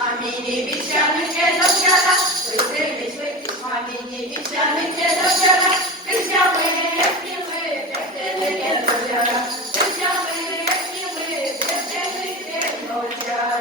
Мамині вівчаники дочара, присились випіш, мамині вівчаники дочара, писями, піли, п'ятилики дочара, писями, піли, п'ятилики дочара.